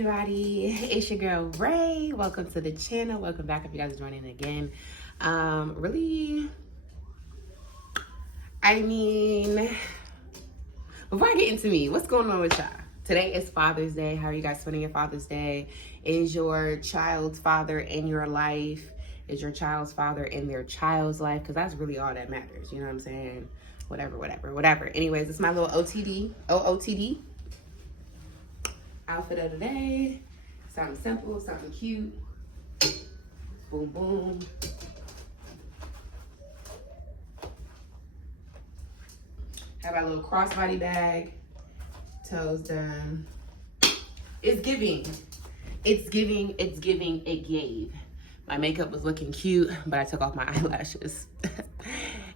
everybody, it's your girl Ray. Welcome to the channel. Welcome back if you guys are joining again. Before I get into me, what's going on with y'all? Today is Father's Day. How are you guys spending your Father's Day? Is your child's father in your life? Is your child's father in their child's life? Because that's really all that matters. You know what I'm saying? Whatever. Anyways, it's my little OOTD outfit of the day. Something simple, something cute. Boom, boom. Have my little crossbody bag. Toes done. It's giving. It gave. My makeup was looking cute, but I took off my eyelashes.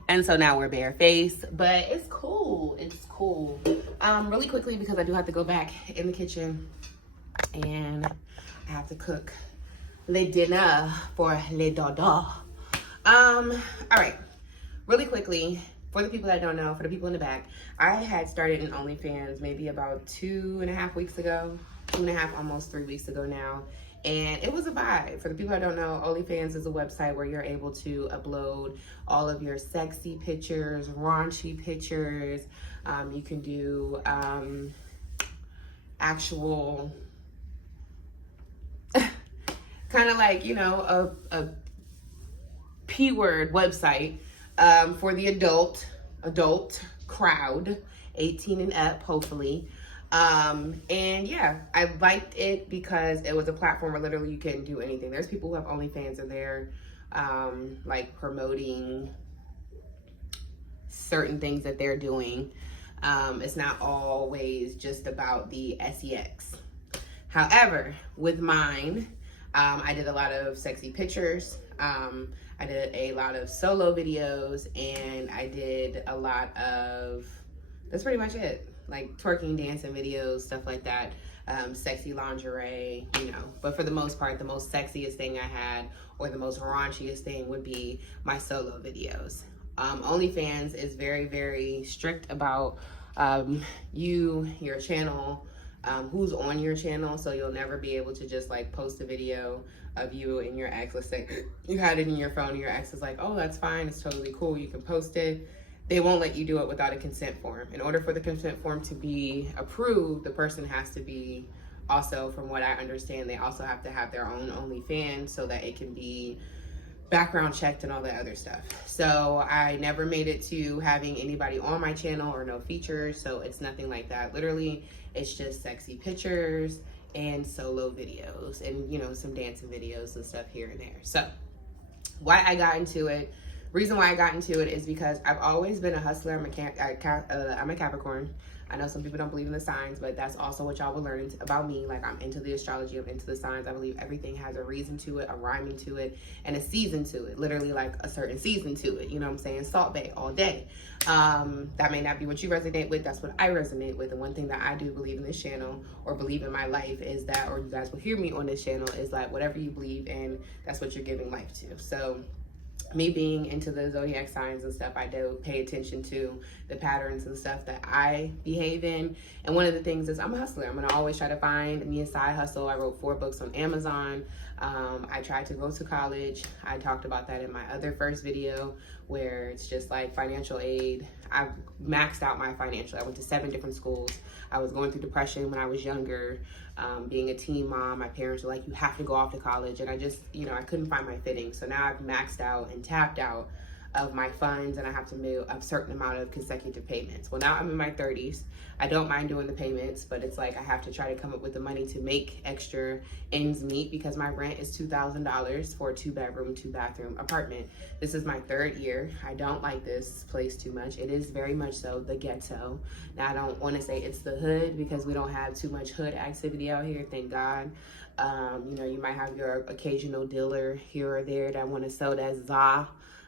And so now we're barefaced, but it's cool. Really quickly, because I do have to go back in the kitchen and I have to cook le dinner for le dodo. All right, really quickly, for the people that don't know, for the people in the back, I had started an OnlyFans maybe about 2.5 weeks ago, 2.5, almost 3 weeks ago now. And it was a vibe. For the people that don't know, OnlyFans is a website where you're able to upload all of your sexy pictures, raunchy pictures. You can do actual, kind of like, you know, a P-word website for the adult crowd, 18 and up, hopefully. And yeah, I liked it because it was a platform where literally you can do anything. There's people who have OnlyFans and they're like promoting certain things that they're doing. It's not always just about the sex. However, with mine, I did a lot of sexy pictures. I did a lot of solo videos, and I did a lot of, that's pretty much it. Like twerking, dancing videos, stuff like that. Sexy lingerie, you know. But for the most part, the most sexiest thing I had, or the most raunchiest thing, would be my solo videos. OnlyFans is very, very strict about your channel, who's on your channel, so you'll never be able to just like post a video of you and your ex. Let's say you had it in your phone and your ex is like, oh, that's fine, it's totally cool, you can post it. They won't let you do it without a consent form. In order for the consent form to be approved, the person has to be also, from what I understand, they also have to have their own OnlyFans so that it can be background checked and all that other stuff. So I never made it to having anybody on my channel or no features, so it's nothing like that. Literally, it's just sexy pictures and solo videos and, you know, some dancing videos and stuff here and there. So why I got into it, reason why I got into it is because I've always been a hustler. I'm a Capricorn. I know some people don't believe in the signs, but that's also what y'all will learn about me. Like, I'm into the astrology, I'm into the signs. I believe everything has a reason to it, a rhyming to it, and a season to it. Literally like a certain season to it. You know what I'm saying? Salt Bae all day. That may not be what you resonate with. That's what I resonate with. And one thing that I do believe in this channel, or believe in my life, is that, or you guys will hear me on this channel, is like whatever you believe in, that's what you're giving life to. So me being into the zodiac signs and stuff, I do pay attention to the patterns and stuff that I behave in. And one of the things is I'm a hustler. I'm going to always try to find me a side hustle. I wrote 4 books on Amazon. I tried to go to college. I talked about that in my other first video, where it's just like financial aid. I maxed out my financial. I went to 7 different schools. I was going through depression when I was younger. Being a teen mom, my parents were like, you have to go off to college. And I just, you know, I couldn't find my fitting. So now I've maxed out and tapped out of my funds, and I have to make a certain amount of consecutive payments. Well, now I'm in my 30s. I don't mind doing the payments, but it's like I have to try to come up with the money to make extra ends meet, because my rent is $2,000 for a 2-bedroom, 2-bathroom apartment. This is my 3rd year. I don't like this place too much. It is very much so the ghetto. Now, I don't want to say it's the hood, because we don't have too much hood activity out here, thank God. You know, you might have your occasional dealer here or there that want to sell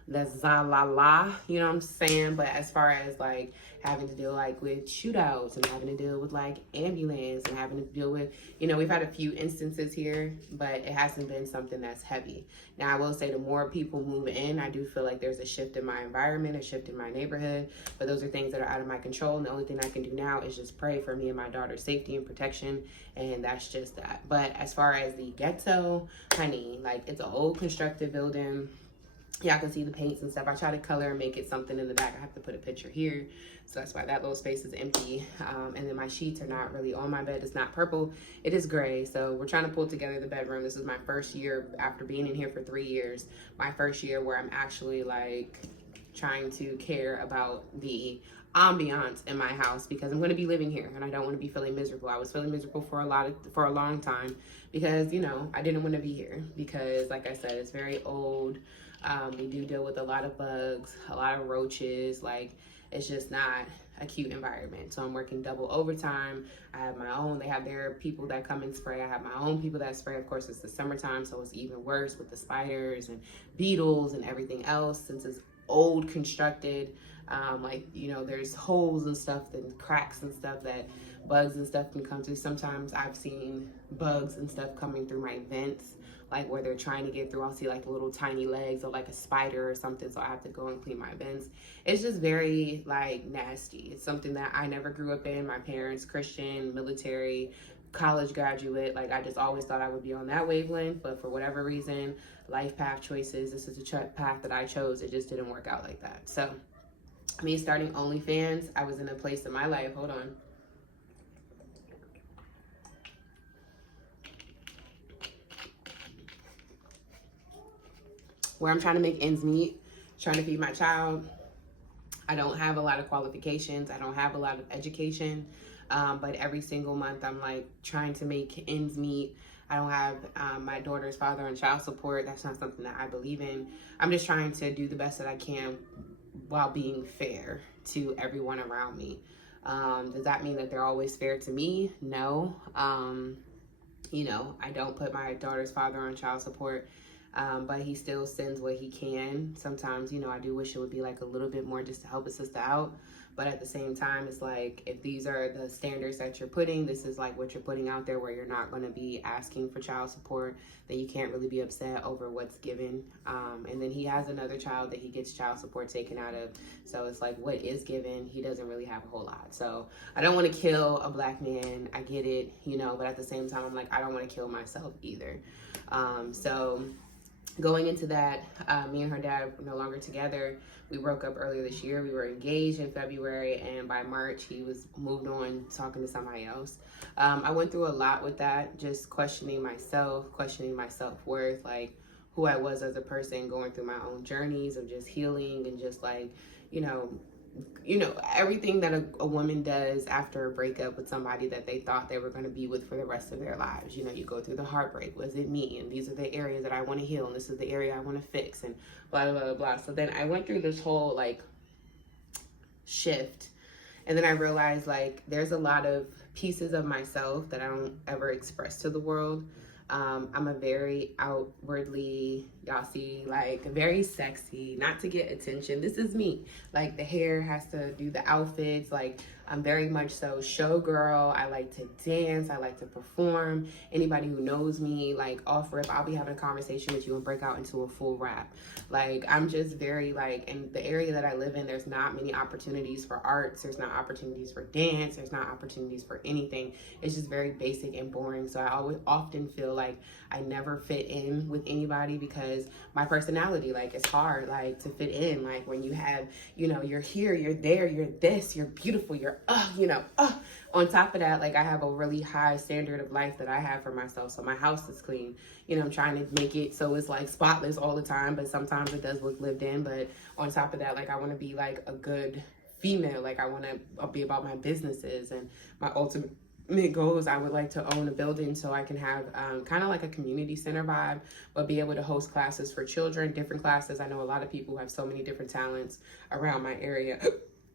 that's la la, you know what I'm saying? But as far as like having to deal like with shootouts and having to deal with like ambulance and having to deal with, you know, we've had a few instances here, but it hasn't been something that's heavy. Now, I will say the more people move in, I do feel like there's a shift in my environment, a shift in my neighborhood, but those are things that are out of my control. And the only thing I can do now is just pray for me and my daughter's safety and protection. And that's just that. But as far as the ghetto, honey, like it's an old constructed building. Y'all can see the paints and stuff. I try to color and make it something in the back. I have to put a picture here. So that's why that little space is empty. And then my sheets are not really on my bed. It's not purple. It is gray. So we're trying to pull together the bedroom. This is my first year after being in here for 3 years. My first year where I'm actually like trying to care about the ambiance in my house because I'm going to be living here and I don't want to be feeling miserable. I was feeling miserable for a long time because, you know, I didn't want to be here because, like I said, it's very old. We do deal with a lot of bugs, a lot of roaches. Like, it's just not a cute environment. So I'm working double overtime. I have my own, they have their people that come and spray. I have my own people that spray. Of course, it's the summertime, so it's even worse with the spiders and beetles and everything else since it's old constructed. Like, you know, there's holes and stuff and cracks and stuff that bugs and stuff can come through. Sometimes I've seen bugs and stuff coming through my vents, like where they're trying to get through. I'll see like little tiny legs or like a spider or something, so I have to go and clean my vents. It's just very like nasty. It's something that I never grew up in. My parents, Christian, military, college graduate, like I just always thought I would be on that wavelength, but for whatever reason, life path choices, this is a path that I chose. It just didn't work out like that. So me starting OnlyFans, I was in a place in my life, hold on, where I'm trying to make ends meet, trying to feed my child. I don't have a lot of qualifications. I don't have a lot of education, but every single month I'm like trying to make ends meet. I don't have my daughter's father on child support. That's not something that I believe in. I'm just trying to do the best that I can while being fair to everyone around me. Does that mean that they're always fair to me? No. You know, I don't put my daughter's father on child support. But he still sends what he can. Sometimes, you know, I do wish it would be like a little bit more just to help a sister out. But at the same time, it's like, if these are the standards that you're putting, this is like what you're putting out there where you're not going to be asking for child support, then you can't really be upset over what's given. And then he has another child that he gets child support taken out of. So it's like what is given, he doesn't really have a whole lot. So I don't want to kill a black man. I get it, you know, but at the same time, I'm like, I don't want to kill myself either. So going into that, me and her dad were no longer together. We broke up earlier this year. We were engaged in February, and by March, he was moved on, talking to somebody else. I went through a lot with that, just questioning myself, questioning my self-worth, like who I was as a person, going through my own journeys of just healing and just like, you know, everything that a woman does after a breakup with somebody that they thought they were going to be with for the rest of their lives. You know, you go through the heartbreak. Was it me? And these are the areas that I want to heal. And this is the area I want to fix, and blah, blah, blah, blah. So then I went through this whole like shift. And then I realized like there's a lot of pieces of myself that I don't ever express to the world. I'm a very outwardly, y'all see, like very sexy, not to get attention. This is me. Like the hair has to do the outfits. Like I'm very much so showgirl. I like to dance. I like to perform. Anybody who knows me, like off rip, I'll be having a conversation with you and break out into a full rap. Like I'm just very like, in the area that I live in, there's not many opportunities for arts. There's not opportunities for dance. There's not opportunities for anything. It's just very basic and boring. So I always often feel like I never fit in with anybody because my personality, like it's hard like to fit in. Like when you have, you know, you're here, you're there, you're this, you're beautiful, you're on top of that, like I have a really high standard of life that I have for myself. So my house is clean. You know, I'm trying to make it so it's like spotless all the time, but sometimes it does look lived in. But on top of that, like I want to be like a good female. Like I want to be about my businesses, and my ultimate goals, I would like to own a building so I can have kind of like a community center vibe, but be able to host classes for children, different classes. I know a lot of people who have so many different talents around my area.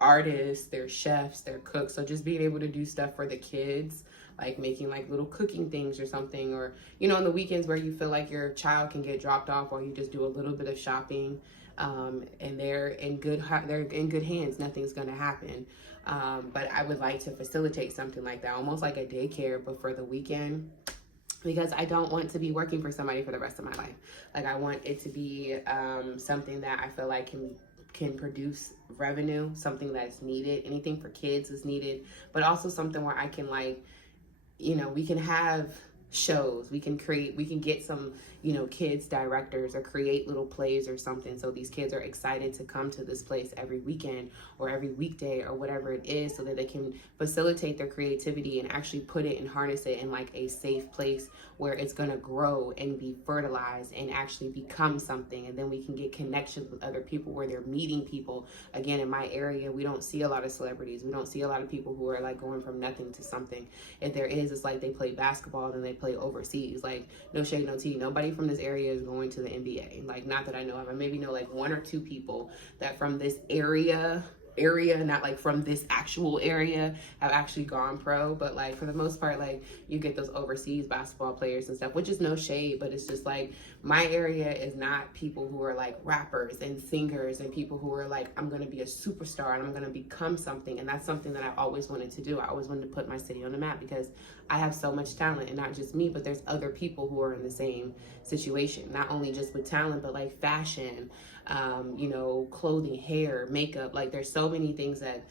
Artists, they're chefs, they're cooks. So just being able to do stuff for the kids, like making like little cooking things or something, or, you know, on the weekends where you feel like your child can get dropped off while you just do a little bit of shopping, and they're in good hands, nothing's going to happen. But I would like to facilitate something like that, almost like a daycare, but for the weekend, because I don't want to be working for somebody for the rest of my life. Like, I want it to be something that I feel like can produce revenue, something that's needed. Anything for kids is needed, but also something where I can, like, you know, we can have shows, we can get some, you know, kids directors, or create little plays or something, so these kids are excited to come to this place every weekend or every weekday or whatever it is, so that they can facilitate their creativity and actually put it and harness it in like a safe place where it's going to grow and be fertilized and actually become something. And then we can get connections with other people where they're meeting people. Again, in my area, we don't see a lot of celebrities, we don't see a lot of people who are like going from nothing to something. If there is, it's like they play basketball, then they play overseas. Like, no shade, no tea, nobody from this area is going to the NBA. Like, not that I know of. I maybe know like one or two people that from this area, not like from this actual area, have actually gone pro. But like, for the most part, like, you get those overseas basketball players and stuff, which is no shade, but it's just like, my area is not people who are like rappers and singers and people who are like, I'm going to be a superstar and I'm going to become something. And that's something that I always wanted to do. I always wanted to put my city on the map, because I have so much talent, and not just me, but there's other people who are in the same situation, not only just with talent, but like fashion, you know, clothing, hair, makeup. Like, there's so many things that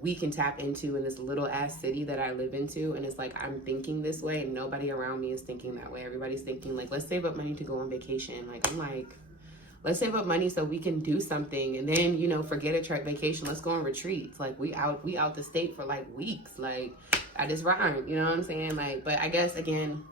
we can tap into in this little ass city that I live into. And it's like, I'm thinking this way and nobody around me is thinking that way. Everybody's thinking like, let's save up money to go on vacation. Like, I'm like, let's save up money so we can do something, and then, you know, forget a trip vacation, let's go on retreats. Like, we out the state for like weeks. Like, I just rhyme, you know what I'm saying? Like, but I guess, again,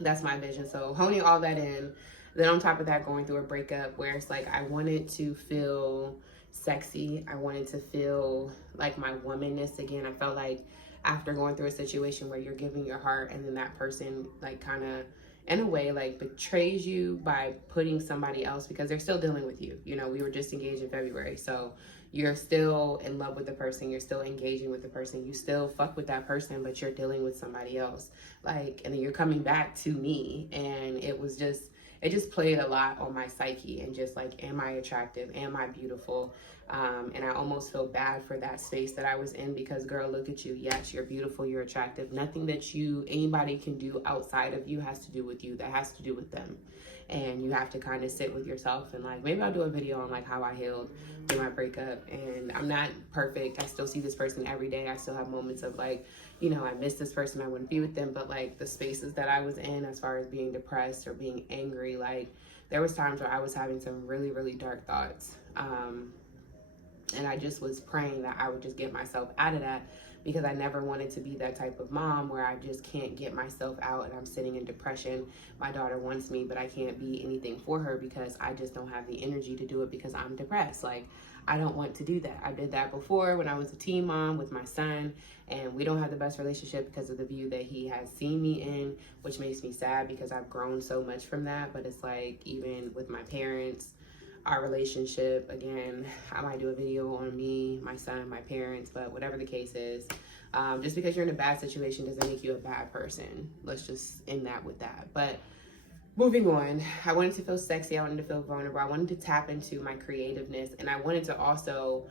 that's my vision. So honing all that in, then on top of that, going through a breakup where it's like, I wanted to feel sexy, I wanted to feel like my womanness again. I felt like after going through a situation where you're giving your heart, and then that person like kind of, in a way, like betrays you by putting somebody else, because they're still dealing with you. You know, we were just engaged in February, so you're still in love with the person, you're still engaging with the person, you still fuck with that person, but you're dealing with somebody else. Like, and then you're coming back to me, and it just played a lot on my psyche, and just like, am I attractive? Am I beautiful? And I almost feel bad for that space that I was in, because, girl, look at you. Yes, you're beautiful, you're attractive. Nothing that anybody can do outside of you has to do with you. That has to do with them. And you have to kind of sit with yourself, and like, maybe I'll do a video on like how I healed through my breakup. And I'm not perfect. I still see this person every day. I still have moments of like, you know, I miss this person, I wouldn't be with them. But like, the spaces that I was in, as far as being depressed or being angry, like, there was times where I was having some really, really dark thoughts. And I just was praying that I would just get myself out of that, because I never wanted to be that type of mom where I just can't get myself out and I'm sitting in depression. My daughter wants me, but I can't be anything for her because I just don't have the energy to do it because I'm depressed. Like, I don't want to do that. I did that before when I was a teen mom with my son, and we don't have the best relationship because of the view that he has seen me in, which makes me sad because I've grown so much from that. But it's like, even with my parents, our relationship, again, I might do a video on me, my son, my parents, but whatever the case is, just because you're in a bad situation doesn't make you a bad person. Let's just end that with that. But moving on, I wanted to feel sexy, I wanted to feel vulnerable, I wanted to tap into my creativeness, and I wanted to also,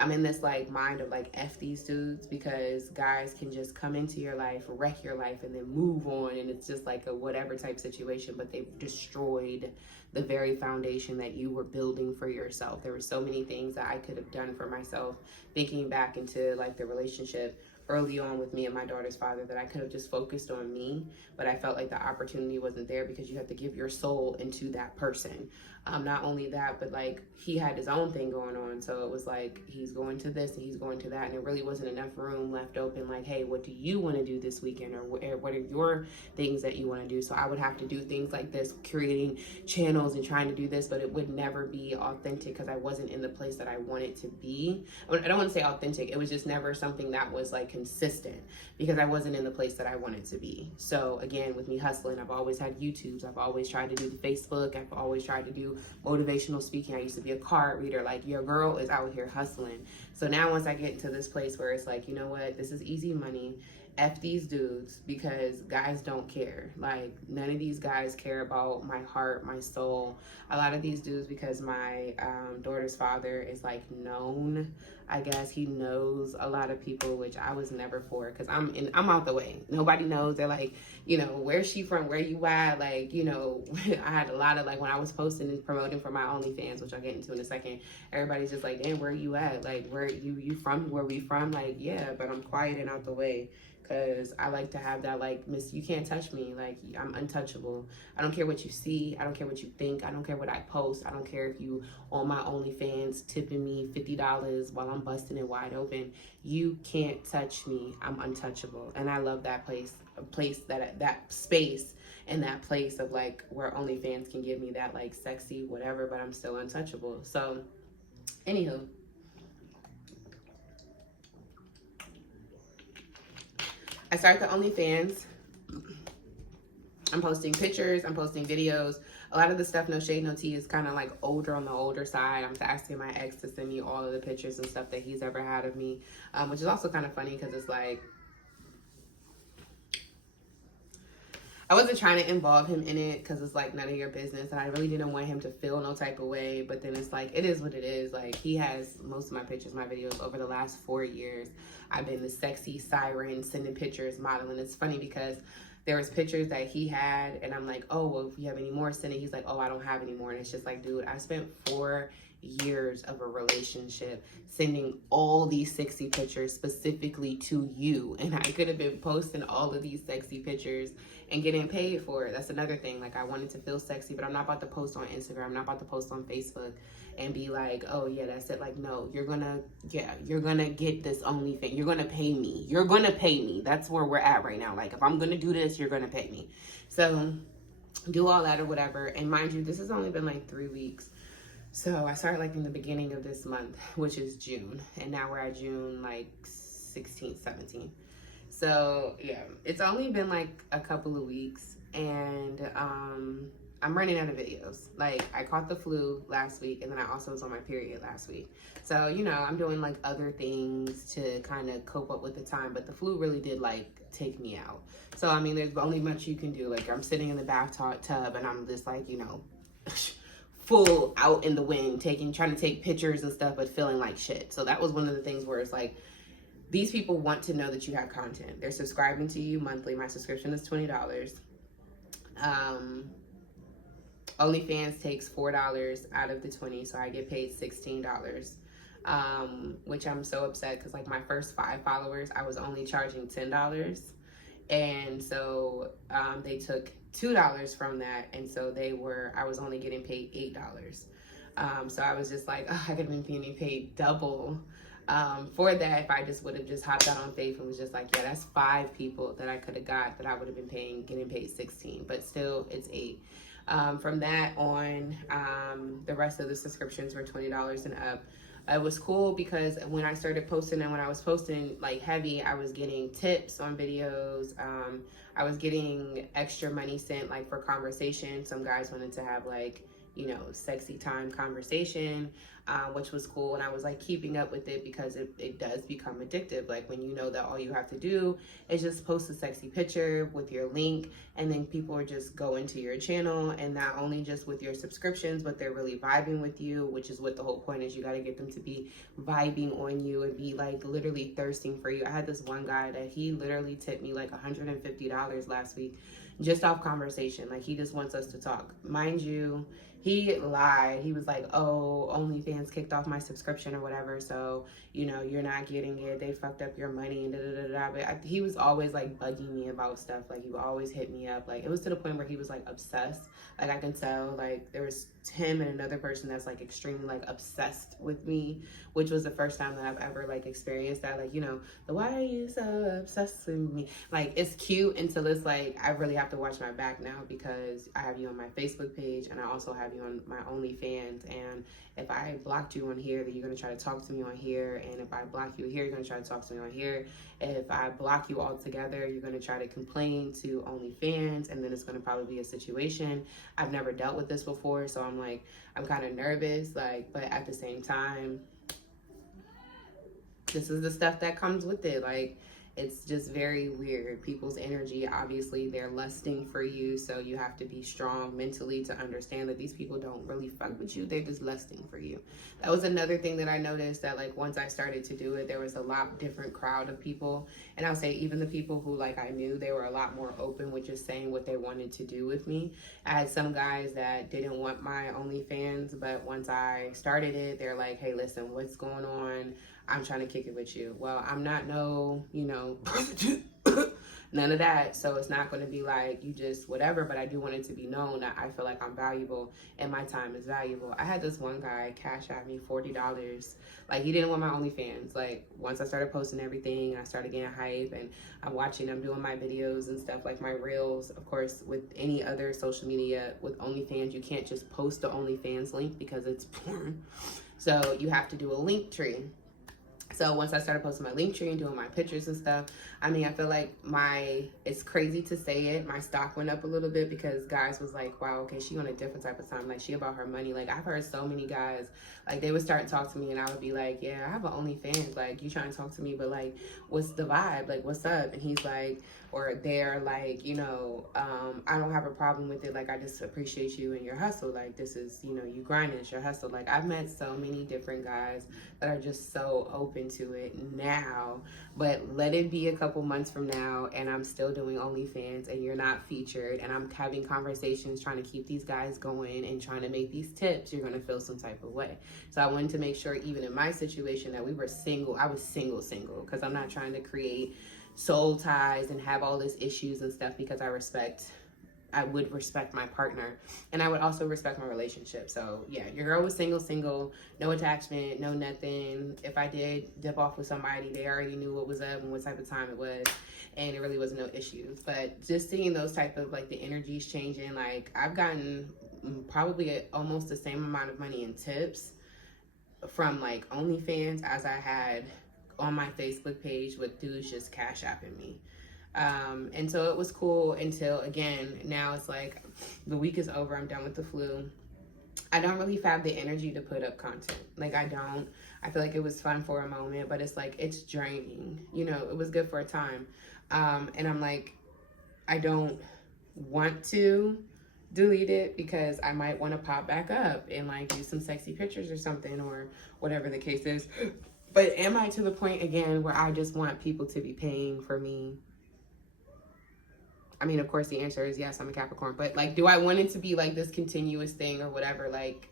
I'm in this like mind of like, F these dudes, because guys can just come into your life, wreck your life, and then move on, and it's just like a whatever type situation, but they've destroyed the very foundation that you were building for yourself. There were so many things that I could have done for myself, thinking back into like the relationship early on with me and my daughter's father, that I could have just focused on me, but I felt like the opportunity wasn't there, because you have to give your soul into that person. Not only that, but like, he had his own thing going on, so it was like, he's going to this and he's going to that, and it really wasn't enough room left open, like, hey, what do you want to do this weekend, or what are your things that you want to do? So I would have to do things like this, creating channels and trying to do this, but it would never be authentic, because I wasn't in the place that I wanted to be. I don't want to say authentic, it was just never something that was like consistent, because I wasn't in the place that I wanted to be. So again, with me hustling, I've always had YouTubes, I've always tried to do the Facebook, I've always tried to do motivational speaking. I used to be a card reader. Like, your girl is out here hustling. So now once I get into this place where it's like, you know what, this is easy money, F these dudes, because guys don't care. Like, none of these guys care about my heart, my soul. A lot of these dudes, because my daughter's father is like known, I guess he knows a lot of people, which I was never for, because I'm out the way. Nobody knows. They're like, you know, where's she from? Where you at? Like, you know, I had a lot of, like, when I was posting and promoting for my OnlyFans, which I'll get into in a second, everybody's just like, damn, where you at? Like, where you from? Where we from? Like, yeah, but I'm quiet and out the way. Because I like to have that, like, miss, you can't touch me. Like, I'm untouchable. I don't care what you see. I don't care what you think. I don't care what I post. I don't care if you on my OnlyFans tipping me $50 while I'm busting it wide open. You can't touch me. I'm untouchable. And I love that place, a place that space and that place of, like, where OnlyFans can give me that, like, sexy whatever, but I'm still untouchable. So, anywho. I started the OnlyFans. I'm posting pictures, I'm posting videos. A lot of the stuff, no shade, no tea, is kind of like older, on the older side. I'm asking my ex to send me all of the pictures and stuff that he's ever had of me, which is also kind of funny because it's like, I wasn't trying to involve him in it because it's like none of your business, and I really didn't want him to feel no type of way. But then it's like, it is what it is. Like, he has most of my pictures, my videos over the last 4 years. I've been the sexy siren, sending pictures, modeling. It's funny because there was pictures that he had, and I'm like, oh, well, if you have any more, send it. He's like, oh, I don't have any more. And it's just like, dude, I spent 4 years of a relationship sending all these sexy pictures specifically to you, and I could have been posting all of these sexy pictures and getting paid for it. That's another thing. Like, I wanted to feel sexy, but I'm not about to post on Instagram. I'm not about to post on Facebook and be like, oh yeah, that's it. Like, no, you're gonna get this OnlyFans. You're gonna pay me. You're gonna pay me. That's where we're at right now. Like, if I'm gonna do this, you're gonna pay me. So do all that or whatever. And mind you, this has only been like 3 weeks. So I started like in the beginning of this month, which is June. And now we're at June like 16th, 17th. So yeah, it's only been like a couple of weeks, and I'm running out of videos. Like, I caught the flu last week, and then I also was on my period last week. So, you know, I'm doing like other things to kind of cope up with the time, but the flu really did like take me out. So, I mean, there's only much you can do. Like, I'm sitting in the bathtub and I'm just like, you know, full out in the wind, trying to take pictures and stuff, but feeling like shit. So that was one of the things where it's like, these people want to know that you have content. They're subscribing to you monthly. My subscription is $20. OnlyFans takes $4 out of the 20, so I get paid $16. Which I'm so upset because, like, my first 5 followers, I was only charging $10, and so they took $2 from that, and so I was only getting paid $8. So I was just like, oh, I could have been getting paid double for that if I just would have just hopped out on Faith and was just like, yeah, that's 5 people that I could have got that I would have been getting paid 16, but still it's 8. From that on, the rest of the subscriptions were $20 and up. It was cool because when I started posting, and when I was posting like heavy, I was getting tips on videos. I was getting extra money sent like for conversation. Some guys wanted to have like, you know, sexy time conversation, which was cool. And I was like keeping up with it because it does become addictive. Like, when you know that all you have to do is just post a sexy picture with your link, and then people are just go into your channel, and not only just with your subscriptions, but they're really vibing with you, which is what the whole point is. You got to get them to be vibing on you and be like literally thirsting for you. I had this one guy that he literally tipped me like $150 last week just off conversation. Like, he just wants us to talk. Mind you, he lied. He was like, oh, OnlyFans kicked off my subscription or whatever, so, you know, you're not getting it. They fucked up your money and da-da-da-da. But he was always, like, bugging me about stuff. Like, he would always hit me up. Like, it was to the point where he was, like, obsessed. Like, I can tell, like, there was him and another person that's, like, extremely, like, obsessed with me, which was the first time that I've ever, like, experienced that. Like, you know, the why are you so obsessed with me? Like, it's cute until it's, like, I really have to watch my back now because I have you on my Facebook page, and I also have you on my OnlyFans. And if I blocked you on here, then you're going to try to talk to me on here. And if I block you here, you're going to try to talk to me on here. If I block you altogether, you're going to try to complain to OnlyFans, and then it's going to probably be a situation. I've never dealt with this before, so I'm like, I'm kind of nervous, like, but at the same time, this is the stuff that comes with it. Like, It's just very weird. People's energy, obviously, they're lusting for you. So you have to be strong mentally to understand that these people don't really fuck with you. They're just lusting for you. That was another thing that I noticed, that like once I started to do it, there was a lot different crowd of people. And I'll say even the people who like I knew, they were a lot more open with just saying what they wanted to do with me. I had some guys that didn't want my OnlyFans, but once I started it, they're like, hey, listen, what's going on? I'm trying to kick it with you. Well, I'm not no, you know, none of that. So it's not going to be like you just whatever, but I do want it to be known that I feel like I'm valuable and my time is valuable. I had this one guy cash at me $40. Like, he didn't want my OnlyFans. Like, once I started posting everything, I started getting hype, and I'm watching, I'm doing my videos and stuff, like my reels. Of course, with any other social media, with OnlyFans, you can't just post the OnlyFans link because it's porn. So you have to do a link tree. So once I started posting my link tree and doing my pictures and stuff, I mean, I feel like it's crazy to say it, my stock went up a little bit because guys was like, wow, okay, she on a different type of time. Like, she about her money. Like, I've heard so many guys, like, they would start to talk to me and I would be like, yeah, I have an OnlyFans. Like, you trying to talk to me, but like, what's the vibe? Like, what's up? And he's like, or they're like, you know, I don't have a problem with it. Like, I just appreciate you and your hustle. Like, this is, you know, you grinding, it's your hustle. Like, I've met so many different guys that are just so open to it now, but let it be a couple months from now and I'm still doing OnlyFans and you're not featured and I'm having conversations trying to keep these guys going and trying to make these tips, you're going to feel some type of way. So I wanted to make sure, even in my situation, that we were single. I was single because I'm not trying to create soul ties and have all these issues and stuff, because I would respect my partner and I would also respect my relationship. So yeah, your girl was single, no attachment, no nothing. If I did dip off with somebody, they already knew what was up and what type of time it was, and it really wasn't no issues. But just seeing those type of, like, the energies changing, like, I've gotten probably almost the same amount of money in tips from like OnlyFans as I had on my Facebook page with dudes just cash apping me. And so it was cool until, again, now it's like the week is over, I'm done with the flu. I don't really have the energy to put up content. Like, I don't. I feel like it was fun for a moment, but it's like, it's draining. You know, it was good for a time. And I'm like, I don't want to delete it because I might want to pop back up and like do some sexy pictures or something, or whatever the case is. But am I to the point again where I just want people to be paying for me? I mean, of course the answer is yes, I'm a Capricorn, but like, do I want it to be like this continuous thing or whatever? Like,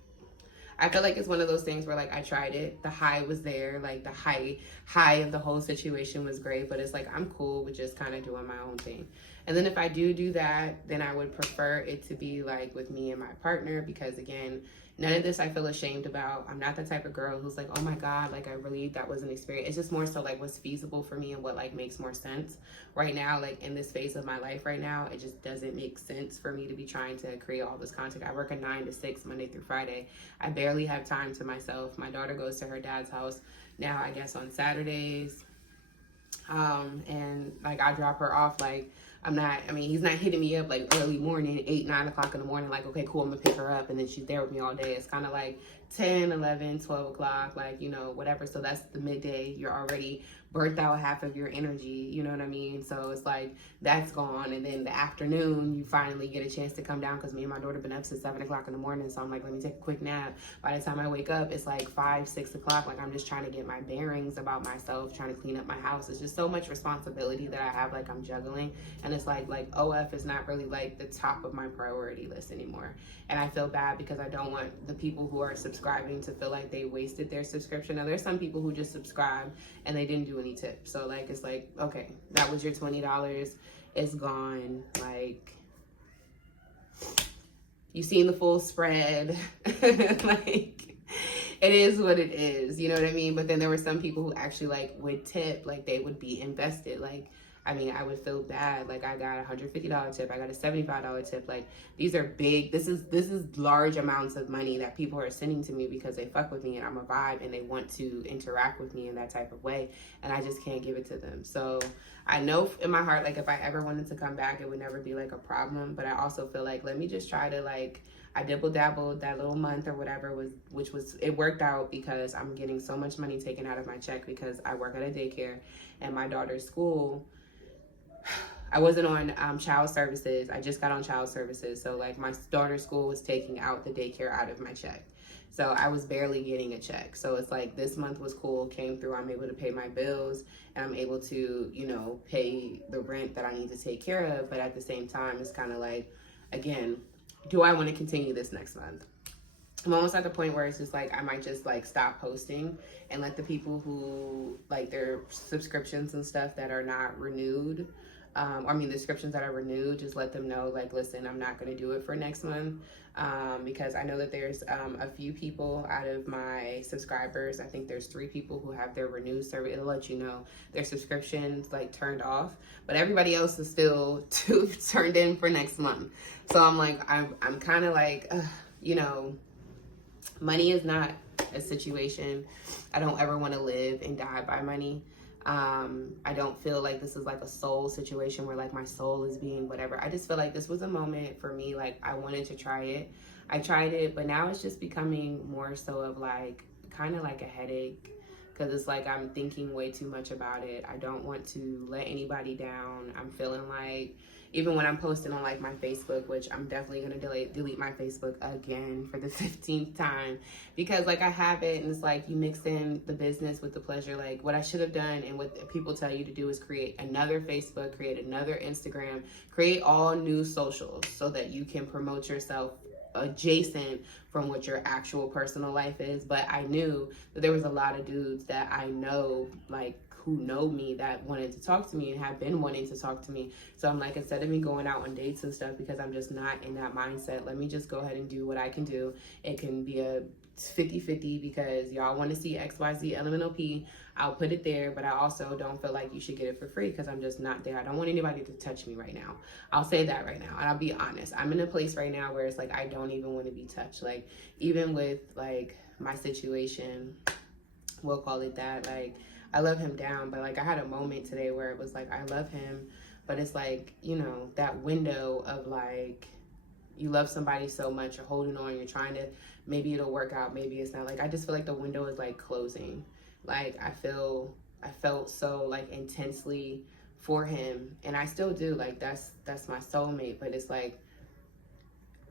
I feel like it's one of those things where, like, I tried it, the high was there, like the high of the whole situation was great, but it's like, I'm cool with just kind of doing my own thing. And then if I do that, then I would prefer it to be like with me and my partner, because again, none of this I feel ashamed about. I'm not the type of girl who's like, oh my God, like, I really, that was an experience. It's just more so like what's feasible for me and what like makes more sense right now. Like, in this phase of my life right now, it just doesn't make sense for me to be trying to create all this content. I work a 9 to 6 Monday through Friday. I barely have time to myself. My daughter goes to her dad's house now, I guess, on Saturdays. And like, I drop her off, like, he's not hitting me up like early morning, 8, 9 o'clock in the morning, like, okay, cool, I'm gonna pick her up, and then she's there with me all day. It's kind of like 10, 11, 12 o'clock, like, you know, whatever. So that's the midday. You're already burnt out half of your energy, you know what I mean? So it's like, that's gone. And then the afternoon, you finally get a chance to come down, because me and my daughter been up since 7 o'clock in the morning. So I'm like, let me take a quick nap. By the time I wake up, it's like 5, 6 o'clock. Like, I'm just trying to get my bearings about myself, trying to clean up my house. It's just so much responsibility that I have, like, I'm juggling. And it's like OF is not really like the top of my priority list anymore. And I feel bad because I don't want the people who are subscribing to feel like they wasted their subscription. Now, there's some people who just subscribe and they didn't do any tips. So like, it's like, okay, that was your $20. It's gone. Like, you've seen the full spread. Like, it is what it is, you know what I mean? But then there were some people who actually like would tip, like they would be invested. Like, I mean, I would feel bad. Like, I got a $150 tip. I got a $75 tip. Like, these are big. This is large amounts of money that people are sending to me because they fuck with me and I'm a vibe and they want to interact with me in that type of way. And I just can't give it to them. So I know in my heart, like, if I ever wanted to come back, it would never be like a problem. But I also feel like, let me just try to, like, I dibble dabbled that little month or whatever it worked out because I'm getting so much money taken out of my check because I work at a daycare and my daughter's school. I wasn't on child services. I just got on child services. So like my daughter's school was taking out the daycare out of my check. So I was barely getting a check. So it's like this month was cool, came through. I'm able to pay my bills and I'm able to, you know, pay the rent that I need to take care of. But at the same time, it's kind of like, again, do I want to continue this next month? I'm almost at the point where it's just like I might just like stop posting and let the people who like their subscriptions and stuff that are not renewed, the subscriptions that are renewed, just let them know like, listen, I'm not going to do it for next month, because I know that there's a few people out of my subscribers. I think there's 3 people who have their renewed service. It'll let you know their subscriptions like turned off, but everybody else is still turned in for next month. So I'm like, I'm kind of like, you know, money is not a situation. I don't ever want to live and die by money. I don't feel like this is like a soul situation where like my soul is being whatever. I just feel like this was a moment for me. Like I wanted to try it. I tried it, but now it's just becoming more so of like kind of like a headache because it's like I'm thinking way too much about it. I don't want to let anybody down. I'm feeling like even when I'm posting on like my Facebook, which I'm definitely going to delete my Facebook again for the 15th time because like I have it and it's like you mix in the business with the pleasure. Like what I should have done and what people tell you to do is create another Facebook, create another Instagram, create all new socials so that you can promote yourself adjacent from what your actual personal life is. But I knew that there was a lot of dudes that I know like who know me that wanted to talk to me and have been wanting to talk to me. So I'm like, instead of me going out on dates and stuff because I'm just not in that mindset, let me just go ahead and do what I can do. It can be a 50-50 because y'all want to see XYZ LMNOP, I'll put it there, but I also don't feel like you should get it for free because I'm just not there. I don't want anybody to touch me right now. I'll say that right now, and I'll be honest. I'm in a place right now where it's like I don't even want to be touched. Like even with like my situation, we'll call it that, like I love him down, but like I had a moment today where it was like I love him, but it's like, you know, that window of like you love somebody so much, you're holding on, you're trying to, maybe it'll work out, maybe it's not. Like I just feel like the window is like closing. Like I felt so like intensely for him, and I still do. Like that's my soulmate, but it's like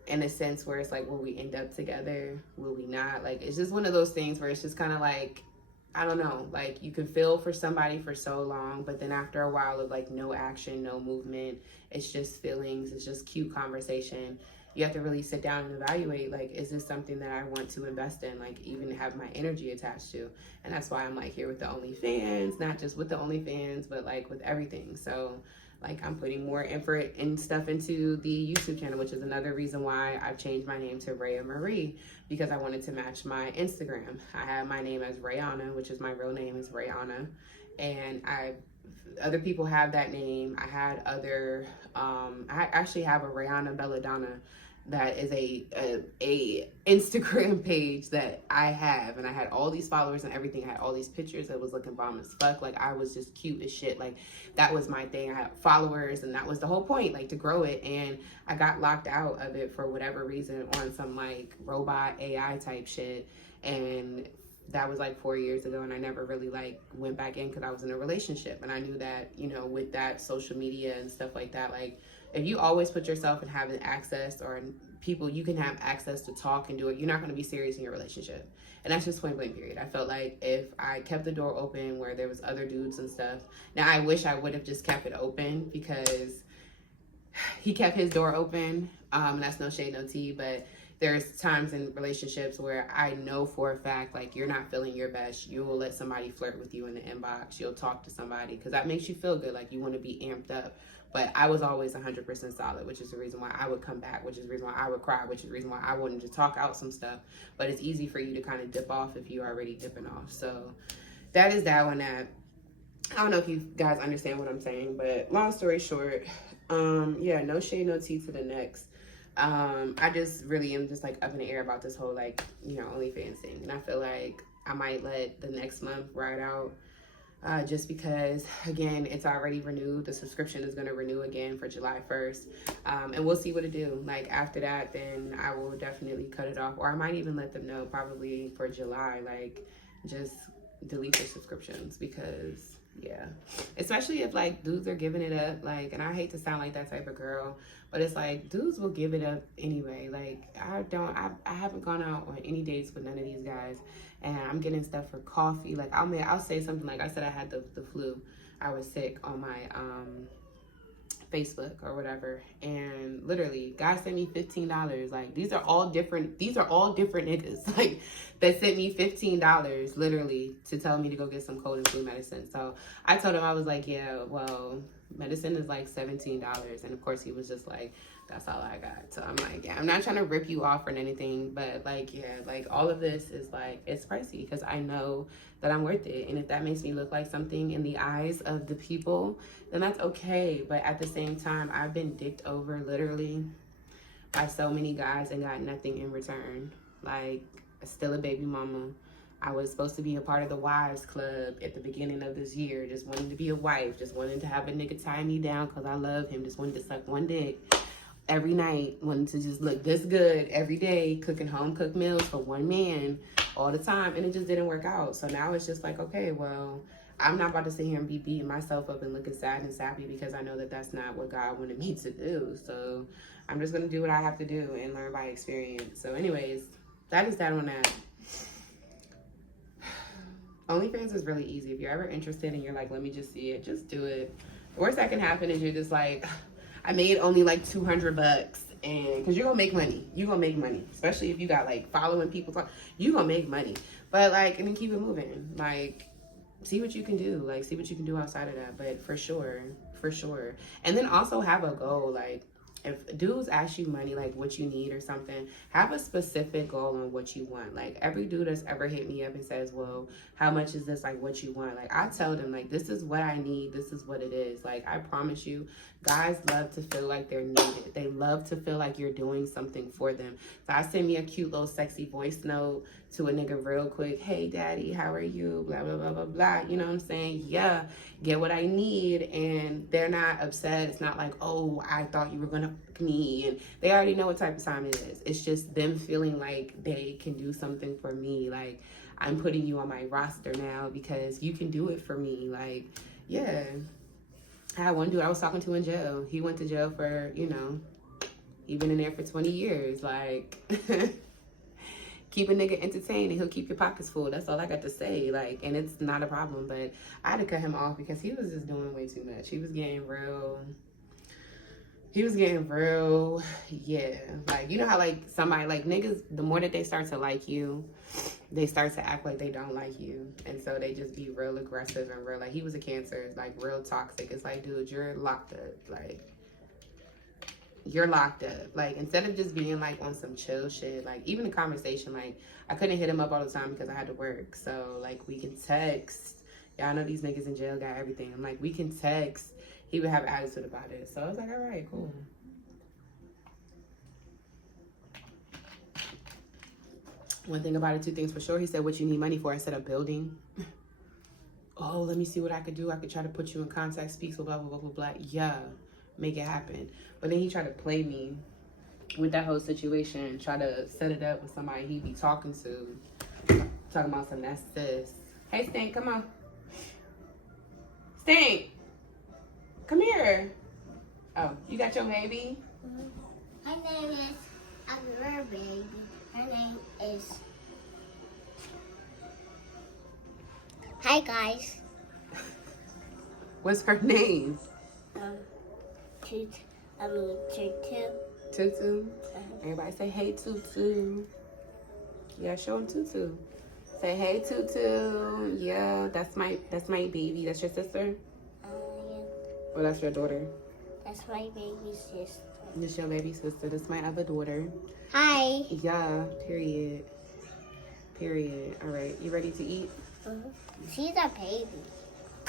in a sense where it's like, will we end up together? Will we not? Like it's just one of those things where it's just kind of like, I don't know, like you can feel for somebody for so long, but then after a while of like no action, no movement, it's just feelings, it's just cute conversation. You have to really sit down and evaluate, like, is this something that I want to invest in, like even have my energy attached to? And that's why I'm like here with the OnlyFans, not just with the OnlyFans, but like with everything. So like I'm putting more effort and stuff into the YouTube channel, which is another reason why I've changed my name to Rhea Marie, because I wanted to match my Instagram. I have my name as Rayana, which is my real name is Rayana. And other people have that name. I had other, I actually have a Rayana Belladonna that is a Instagram page that I have, and I had all these followers and everything. I had all these pictures that was looking bomb as fuck. Like I was just cute as shit. Like that was my thing. I had followers, and that was the whole point, like to grow it. And I got locked out of it for whatever reason on some like robot AI type shit. And that was like 4 years ago, and I never really like went back in because I was in a relationship, and I knew that, you know, with that social media and stuff like that, like if you always put yourself in having access or people you can have access to talk and do it, you're not going to be serious in your relationship. And that's just point blank period. I felt like if I kept the door open where there was other dudes and stuff, now I wish I would have just kept it open because he kept his door open. That's no shade, no tea, but there's times in relationships where I know for a fact, like you're not feeling your best. You will let somebody flirt with you in the inbox. You'll talk to somebody because that makes you feel good. Like you want to be amped up. But I was always 100% solid, which is the reason why I would come back, which is the reason why I would cry, which is the reason why I wanted to talk out some stuff. But it's easy for you to kind of dip off if you're already dipping off. So that is that one that, I don't know if you guys understand what I'm saying, but long story short, yeah, no shade, no tea to the next. I just really am just like up in the air about this whole like, you know, OnlyFans thing. And I feel like I might let the next month ride out. just because, again, it's already renewed. The subscription is going to renew again for July 1st. And we'll see what to do. Like, after that, then I will definitely cut it off. Or I might even let them know probably for July, like, just delete their subscriptions because, yeah. Especially if, like, dudes are giving it up. Like, and I hate to sound like that type of girl, but it's like, dudes will give it up anyway. Like, I haven't gone out on any dates with none of these guys. And I'm getting stuff for coffee. Like, I'll say something like, I said I had the flu. I was sick on my Facebook or whatever. And literally, guys sent me $15. Like, these are all different niggas. Like, that sent me $15 literally to tell me to go get some cold and flu medicine. So I told him, I was like, yeah, well, medicine is like $17. And of course he was just like, that's all I got. So I'm like, yeah, I'm not trying to rip you off or anything, but like, yeah, like all of this is like, it's pricey because I know that I'm worth it. And if that makes me look like something in the eyes of the people, then that's okay. But at the same time, I've been dicked over literally by so many guys and got nothing in return. Like, still a baby mama. I was supposed to be a part of the wives club at the beginning of this year, just wanting to be a wife, just wanting to have a nigga tie me down because I love him, just wanted to suck one dick every night, wanting to just look this good every day, cooking home cooked meals for one man all the time, and it just didn't work out. So now it's just like, okay, well, I'm not about to sit here and be beating myself up and looking sad and sappy because I know that that's not what God wanted me to do. So I'm just going to do what I have to do and learn by experience. So anyways, that is that on that. OnlyFans is really easy. If you're ever interested and you're like, let me just see it, just do it. The worst that can happen is you're just like, I made only like $200, and because you're gonna make money. You're gonna make money, especially if you got like following people. You're gonna make money, but like, and then keep it moving. Like, see what you can do. Like, see what you can do outside of that. But for sure. And then also have a goal. Like, if dudes ask you money, like what you need or something, have a specific goal on what you want. Like, every dude that's ever hit me up and says, well, how much is this? Like, what you want? Like, I tell them, like, this is what I need. This is what it is. Like, I promise you, guys love to feel like they're needed. They love to feel like you're doing something for them. So I send me a cute little sexy voice note to a nigga real quick. Hey, daddy, how are you? Blah, blah, blah, blah, blah. You know what I'm saying? Yeah, get what I need. And they're not upset. It's not like, oh, I thought you were going to fuck me. And they already know what type of time it is. It's just them feeling like they can do something for me. Like, I'm putting you on my roster now because you can do it for me. Like, yeah. I had one dude I was talking to in jail. He went to jail for, you know, he been in there for 20 years. Like, keep a nigga entertained and he'll keep your pockets full. That's all I got to say. Like, and it's not a problem, but I had to cut him off because he was just doing way too much. He was getting real, yeah. Like, you know how, like, somebody, like, niggas, the more that they start to like you, they start to act like they don't like you. And so they just be real aggressive and real, like, he was a Cancer, like, real toxic. It's like, dude, you're locked up. Like, you're locked up. Like, instead of just being, like, on some chill shit, like, even a conversation, like, I couldn't hit him up all the time because I had to work. So, like, we can text. Y'all know these niggas in jail got everything. I'm like, we can text. He would have attitude about it. So I was like, all right, cool. One thing about it, two things for sure. He said, what you need money for? I said, a building. Oh, let me see what I could do. I could try to put you in contact, speaks, blah, blah, blah, blah, blah. Yeah, make it happen. But then he tried to play me with that whole situation, try to set it up with somebody he be talking to. Talking about some, that's this. Hey, Stink, come on. Stink, come here. Oh, you got your baby? Her name is a girl baby. Her name is... Hi, guys. What's her name? Tutu. Tutu. Everybody say, hey, Tutu. Yeah, show him Tutu. Say, hey, Tutu. Yeah, that's my baby. That's your sister? Yeah. Or that's your daughter? That's my baby sister. This your baby sister. This my other daughter. Hi. Yeah, period. All right, you ready to eat? She's a baby.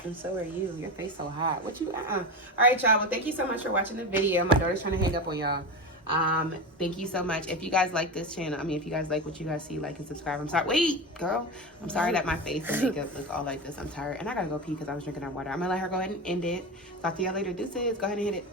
And so are you. Your face so hot. What you, All right, y'all. Well, thank you so much for watching the video. My daughter's trying to hang up on y'all. Thank you so much. If you guys like this channel, if you guys like what you guys see, like and subscribe. I'm sorry. Wait, girl. I'm sorry that my face and makeup look all like this. I'm tired. And I gotta go pee because I was drinking that water. I'm gonna let her go ahead and end it. Talk to y'all later. Deuces. Go ahead and hit it.